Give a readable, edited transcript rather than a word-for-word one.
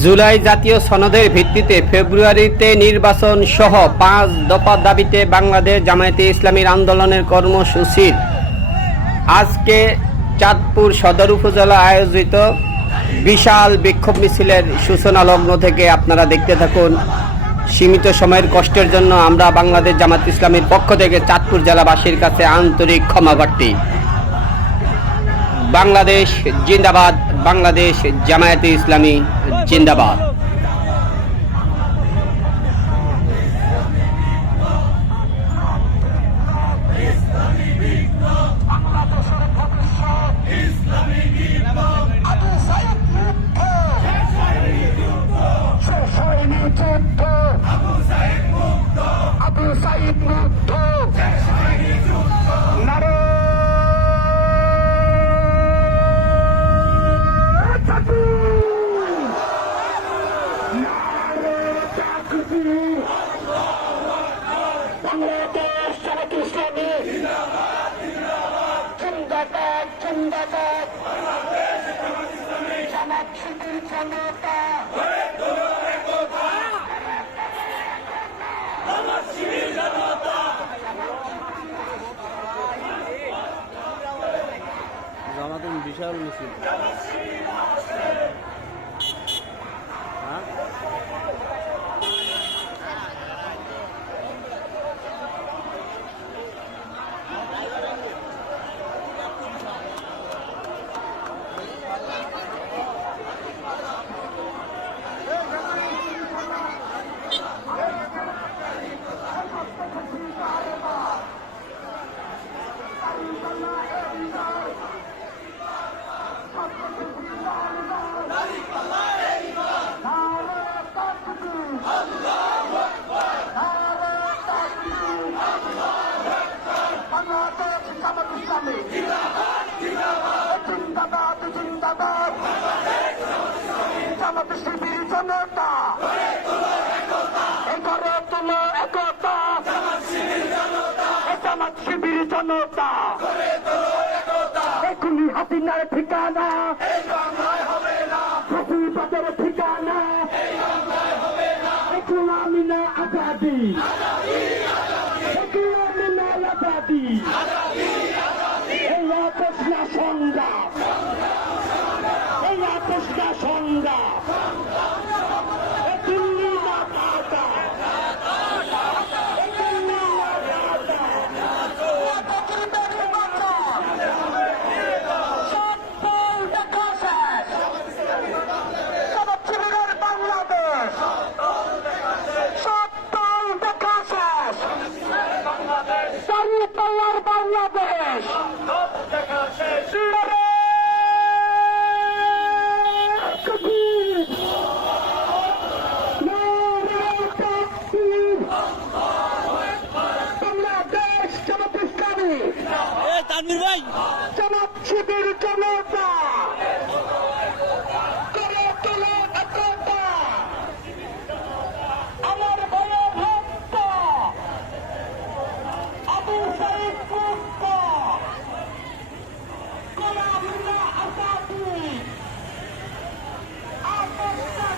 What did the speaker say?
জুলাই জাতীয় সনদের ভিত্তিতে ফেব্রুয়ারিতে নির্বাচন সহ ৫ দফা দাবিতে বাংলাদেশ জামায়াতে ইসলামীর আন্দোলনের কর্মসূচির আজকে চাঁদপুর সদর উপজেলা আয়োজিত বিশাল বিক্ষোভ মিছিলের সূচনা লগ্ন থেকে আপনারা দেখতে থাকুন। সীমিত সময়ের কষ্টের জন্য আমরা বাংলাদেশ জামায়াতে ইসলামীর পক্ষ থেকে চাঁদপুর জেলাবাসীর কাছে আন্তরিক ক্ষমা প্রার্থী। বাংলাদেশ জিন্দাবাদ, বাংলাদেশ জামায়াতে ইসলামী জিন্দাবাদ। বাংলাদেশ জামায়াতে ইসলামী জিন্দাবাদ জিন্দাবাদ। জামাত শিবির জনতা জামাতের বিশাল মিছিল। জিন্দাবাদ জিন্দাবাদ। জামাত শিবির জনতা এগারো তুলো একতা। জামাত শিবির জনতা এখনই হাসিনার ঠিকানা, হাসিবাদের ঠিকানা, এখন আমিনা আজাদি, এখন আমিনা আজাদি। এই আপোষ না সংগ্রাম, এই আপোষ না সংগ্রাম। দিল্লি না ঢাকা, দিল্লি না ঢাকা। সব দেখা শেষ। জামাত শিবিরের বাংলাদেশ, সব দেখা শেষ। চারিপাল্লার বাংলাদেশ বাংলাদেশ জামাত ইসলামী, জামাত শিবির জনতা করে তোলে একতা। আমার বড় ভক্ত আবু সাইদ মুক্ত, গোলাম আজাদি, আপোষ না